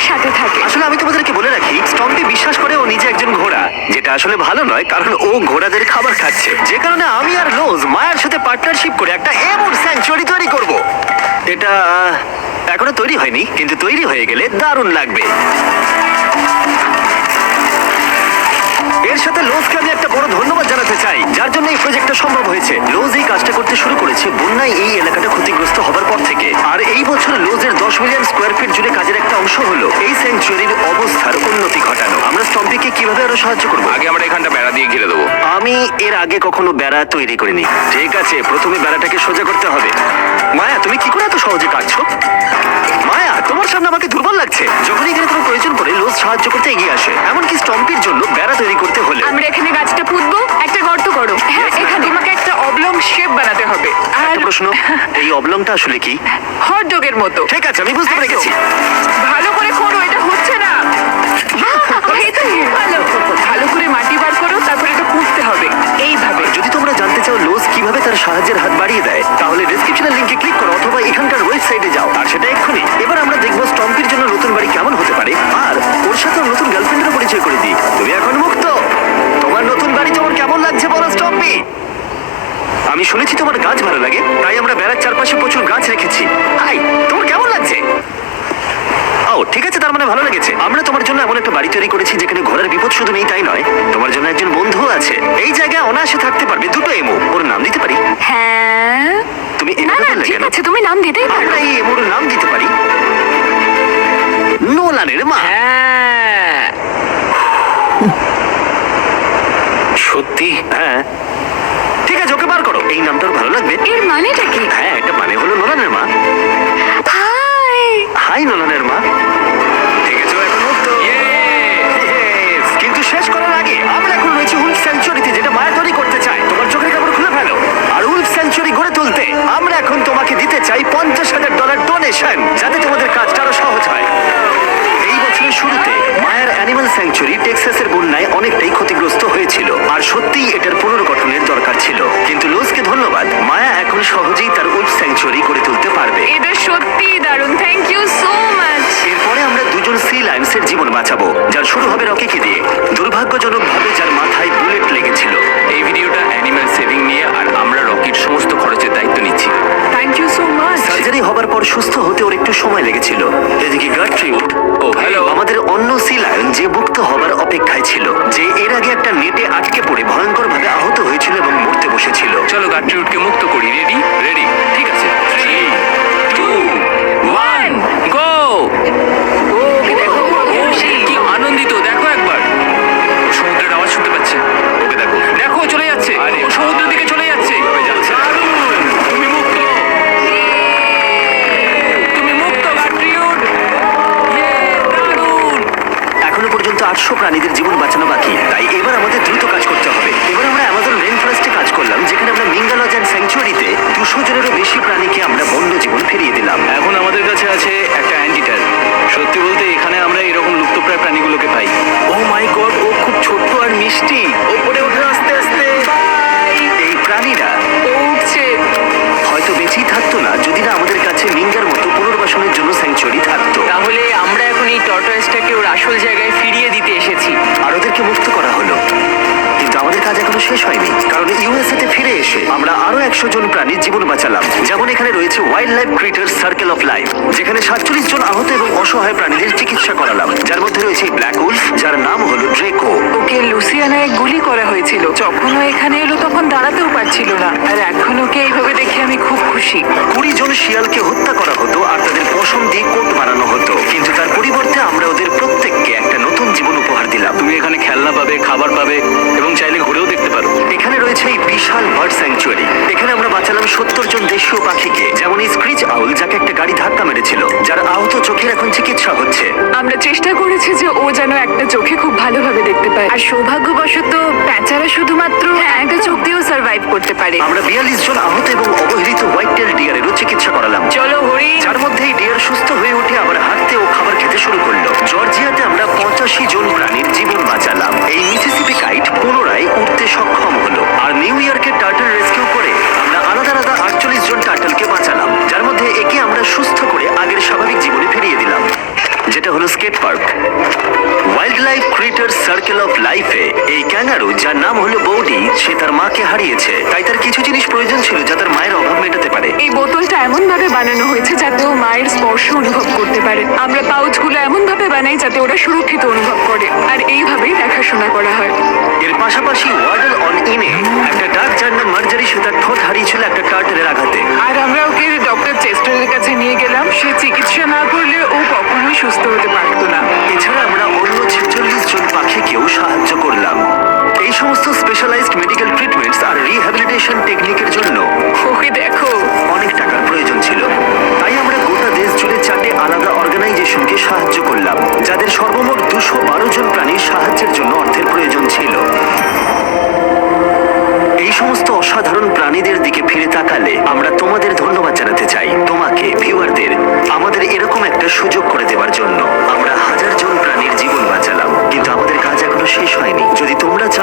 আমাদের সাথে থাকে। আসলে আমি তোমাদেরকে বলে রাখি, স্টম্পি বিশ্বাস করে ও নিজে একজন ঘোড়া, যেটা আসলে ভালো নয়, কারণ ও ঘোড়াদের খাবার খাচ্ছে। যে কারণে আমি আর লোজ মায়ের সাথে পার্টনারশিপ করে একটা এমন স্যাংচুয়ারি তৈরি করব। এটা এখনো তৈরি হয়নি, কিন্তু তৈরি হয়ে গেলে দারুণ লাগবে। এর সাথে লোজকে আমি একটা বড় ধন্যবাদ জানাতে চাই, যার জন্য এই প্রজেক্টটা সম্ভব হয়েছে। লোজ এই কাজটা করতে শুরু করেছে বন্যায় এই এলাকাটা ক্ষতিগ্রস্ত হবার পর থেকে। আর এই বছর লোজের 10 মিলিয়ন স্কোয়ার ফিট জুড়ে কাজের একটা অংশ হলো এই স্যাংচুয়ারির অবস্থার উন্নতি ঘটানো। আমরা স্টম্পিকে কিভাবে আরো সাহায্য করবো? আগে আমরা এখানটা বেড়া দিয়ে ঘিরে দেবো। আমি এর আগে কখনো বেড়া তৈরি করিনি। ঠিক আছে, প্রথমে বেড়াটাকে সোজা করতে হবে। মায়া, তুমি কি করে এত সহজে কাটছো? মায়া, তোমার সামনে আমাকে দুর্বল লাগছে। যখন এখানে কোনো প্রয়োজন পড়ে লোজ সাহায্য করতে এগিয়ে আসে, এমনকি স্টম্পির জন্য বেড়া তৈরি করতে হলে। আমরা এখানে গাছটা পুঁতবো, একটা গর্ত করো। হ্যাঁ, এখানে তোমাকে একটা অবলং শেপ বানাতে হবে। আর একটা প্রশ্ন, এই অবলংটা আসলে কি? হটডগের মতো। ঠিক আছে, আমি বুঝতে পেরে একদম। গেছি। ভালো করে করো, এটা হচ্ছে না। এই তো খুব ভালো। ভালো করে মাটি বার করো, তারপর এটা পুঁততে হবে এইভাবে। যদি তোমরা জানতে চাও লোজ কিভাবে তার সাহায্যের হাত বাড়িয়ে দেয়, তাহলে ডেসক্রিপশনের লিংকে ক্লিক করো অথবা এখানকার ওয়েবসাইটে যাও, আর সেটা এক্ষুনি। এবার আমরা দেখবো স্টম্পির জন্য নতুন বাড়ি কেমন হতে পারে, আর ওর সাথে ওর নতুন গার্লফ্রেন্ডেরও পরিচয় করে দিই। তুমি এখন মুক্ত। তোমার নতুন বাড়ি তোমার কেমন লাগছে বলো স্টম্পি? আমি শুনেছি তোমার গাছ ভালো লাগে, তাই আমরা বেড়ার চারপাশে প্রচুর গাছ রেখেছি। হাই, তোমার কেমন লাগছে? ও ঠিক আছে, তার মানে ভালো লেগেছে। আমরা তোমার জন্য এমন একটা বাড়ি তৈরি করেছি যেখানে ঘোড়ার বিপদ শুধু নেই তাই নয়, তোমার জন্য একজন বন্ধু আছে। এই জায়গায় অনায়াসে থাকতে পারবে দুটো এমো। ওর নাম দিতে পারি? হ্যাঁ। তুমি না এভাবে না, বললে ঠিক কেন? আছে, তুমি নাম দিতেই পারো। আমরা এই এমোর নাম দিতে পারি নোলানের মা। হ্যাঁ, সত্যি? হ্যাঁ, ঠিক আছে, ওকে বার করো। এই নামটা ওর ভালো লাগবে। এর মানেটা কি? হ্যাঁ, একটা মানে হলো নোলানের মা। হাই। হাই নোলানের মা। ঠিক আছে, ও এখন মুক্ত। Yes! কিন্তু শেষ করার আগে আমরা এখন রয়েছি উলফ স্যাংচুয়ারিতে, যেটা মায়া তৈরি করতে চায়। তোমার চোখের কাপড় খুলে ফেলো। আর উলফ স্যাংচুয়ারি গড়ে তুলতে আমরা এখন তোমাকে দিতে চাই $50,000 ডোনেশন, যাতে তোমাদের কাজটা আরো সহজ হয়। এই বছরের শুরুতে মায়ার অ্যানিমাল স্যাংচুয়ারি টেক্সাসের বন্যায় অনেকটাই ক্ষতিগ্রস্ত হয়েছিল, আর সত্যিই এটার পুনর্গঠনের দরকার ছিল। কিন্তু লোজকে ধন্যবাদ, মায়া এখন সহজেই তার উলফ স্যাংচুয়ারি গড়ে তুলতে পারবে। এটা সত্যিই দারুণ। Thank you so much. এরপরে আমরা দুজন সি লায়ন্সের জীবন বাঁচাবো, যার শুরু হবে রকিকে দিয়ে, দুর্ভাগ্যজনকভাবে যার মাথায় বুলেট লেগেছিল। এই ভিডিওটা অ্যানিম্যাল সেভিং নিয়ে, আর আমরা রকির সমস্ত খরচের দায়িত্ব নিচ্ছি। Thank you so much. Surgery হবার পর সুস্থ হতে ওর একটু সময় লেগেছিল। এদিকে গার্ট্রিউড, ও হ্যালো। আমাদের অন্য সি লায়ন, যে মুক্ত হবার অপেক্ষায় ছিল, যে এর আগে একটা নেটে আটকে পড়ে ভয়ঙ্করভাবে আহত হয়েছিল এবং মরতে বসেছিল। চলো গাট্রিউডকে মুক্ত করি। রেডি? রেডি। ঠিক আছে। 3, 2, 1, গো! ওকে দেখো, কি আনন্দিত, দেখো একবার। ও সমুদ্রের আওয়াজ শুনতে পাচ্ছে। ওকে দেখো, দেখো চলে যাচ্ছে। ও সমুদ্রের দিকে চলে যাচ্ছে। দারুণ! তুমি মুক্ত। তুমি মুক্ত গাট্রিউড। দারুণ! এখনো পর্যন্ত 800 প্রাণীদের জীবন বাঁচানো বাকি, তাই এবার আমাদের দ্রুত কাজ করতে হবে। এবার আমরা অ্যামাজন রেন ফরেস্টে কাজ করলাম, যেখানে আমরা মিঙ্গালজ অ্যান্ড স্যাংচুয়ারিতে 200 জনেরও বেশি প্রাণীকে আমরা বন্য জীবন ফিরিয়ে দিলাম। এখন আমাদের কাছে আছে একটা অ্যান্টিটার। সত্যি বলতে এখানে আমরা এরকম লুপ্তপ্রায় প্রাণীগুলোকে পাই। ও মাই গড, ও খুব ছোট্ট আর মিষ্টি। ওপরে ওঠে আস্তে আস্তে। এই প্রাণীরা ও উঠছে। হয়তো বেঁচেই থাকতো না যদি না আমাদের কাছে মিঙ্গার মতো পুনর্বাসনের জন্য স্যাংচুয়ারি থাকতো। তাহলে আমরা এখন এই টর্টয়েসটাকে ওর আসল জায়গায় ফিরিয়ে দিতে এসেছি। আর ওদেরকে মুক্ত করা হলো। কিন্তু আমাদের কাজ এখনো শেষ হয়নি, কারণ ইউএসএ তে ফিরে এসে আমরা আরো 100 জন প্রাণীর জীবন বাঁচালাম। যেমন এখানে রয়েছে wild life critters circle of life, যেখানে 47 জন আহত এবং অসহায় প্রাণীদের চিকিৎসা করালাম, যার মধ্যে রয়েছে ব্ল্যাক উলফ, যার নাম হলো ড্রেকো। ওকে লুসিয়ানায় গুলি করা হয়েছিল। যখন ও এখানে এলো তখন দাঁড়াতেও পারছিল না, আর এখন ওকে এইভাবে দেখে আমি খুব খুশি। 20 জন শিয়ালকে হত্যা করা হতো আর তাদের পশম দিয়ে কোট বানানো হতো, কিন্তু তার পরিবর্তে আমরা ওদের প্রত্যেককে একটা নতুন জীবন উপহার দিলাম। তুমি এখানে খেলনা পাবে, খাবার পাবে এবং চাইলে ঘুরেও দেখতে পারো। এখানে রয়েছে এই বিশাল বার্ড স্যাংচুয়ারি। এখানে আমরা বাঁচালাম 70 জন দেশীয় পাখিকে, যেমন এই স্ক্রিচ আউল, যাকে একটা গাড়ি ধাক্কা মেরেছিল, যার আহত চোখের এখন চিকিৎসা হচ্ছে। আমরা চেষ্টা করেছি যে ও যেন একটা চোখে খুব ভালোভাবে দেখতে পায়। আর সৌভাগ্যবশত প্যাঁচারা শুধুমাত্র একটা চোখ দিয়েও সার্ভাইভ করতে পারে। আমরা 42 জন আহত এবং অবহেলিত হোয়াইট টেল ডিয়ারেরও চিকিৎসা করালাম, চলো হরি। যার মধ্যে এই ডিয়ার সুস্থ হয়ে উঠে আবার হাঁটতে ও খাবার খেতে শুরু করলো। জর্জিয়াতে আমরা 85 জন প্রাণীর জীবন বাঁচালাম। এই মিসিসিপি কাইট পুনরায় উঠতে সক্ষম হলো। আর নিউ ইয়র্কের টার্টল রেস্কিউ করে আমরা আলাদা আলাদা 48 জন টার্টলকে বাঁচালাম, যার মধ্যে একে আমরা সুস্থ করে আগের স্বাভাবিক জীবনে ফিরিয়ে দিলাম, যেটা হলো স্কেট সার্কেল অফ লাইফে এই ক্যাঙ্গারু যার নাম হলো বৌডি, সে তার মাকে হারিয়েছে। তাই তার কিছু জিনিস প্রয়োজন ছিল যা তার মায়ের অভাব মেটাতে পারে। এই বোতলটা এমন ভাবে বানানো হয়েছে যাতে ও মায়ের স্পর্শ অনুভব করতে পারে। আমরা পাউচগুলো এমন ভাবে বানাই যাতে ওরা সুরক্ষিত অনুভব করে, আর এইভাবেই দেখাশোনা করা হয়। এর পাশাপাশি ওয়ার্ডল অন ইনে একটা ডাক যার নাম মার্জারি, সে তার ঠোঁট হারিয়েছিল একটা টার্টেলের আঘাতে। আর আমরা ওকে ডক্টর চেস্টারের কাছে নিয়ে গেলাম। সে চিকিৎসা না করলে ও কখনোই সুস্থ হতে পারতো না। এছাড়া আমরা অন্য 46 জন পাখিকেও সাহায্য করলাম। এই সমস্ত স্পেশালাইজড মেডিকেল ট্রিটমেন্টস আর রিহ্যাবিলিটেশন টেকনিকের জন্য ওকে দেখো, অনেক টাকার প্রয়োজন ছিল। তাই আমরা গোটা দেশ জুড়ে 4টে আলাদা অর্গানাইজেশনকে সাহায্য করলাম, যাদের সর্বমোট 212 জন প্রাণীর সাহায্যের জন্য অর্থের প্রয়োজন ছিল। এই সমস্ত অসাধারণ প্রাণীদের দিকে ফিরে তাকালে আমরা তোমাদের ধন্যবাদ জানাতে চাই, তোমাকে ভিউয়ারদের, আমাদের এরকম একটা সুযোগ করে দেওয়ার জন্য। আমরা 1000 জন প্রাণীর জীবন বাঁচালাম, কিন্তু আমাদের কাজ এখনো শেষ হয়নি। যদি তোমরা চাও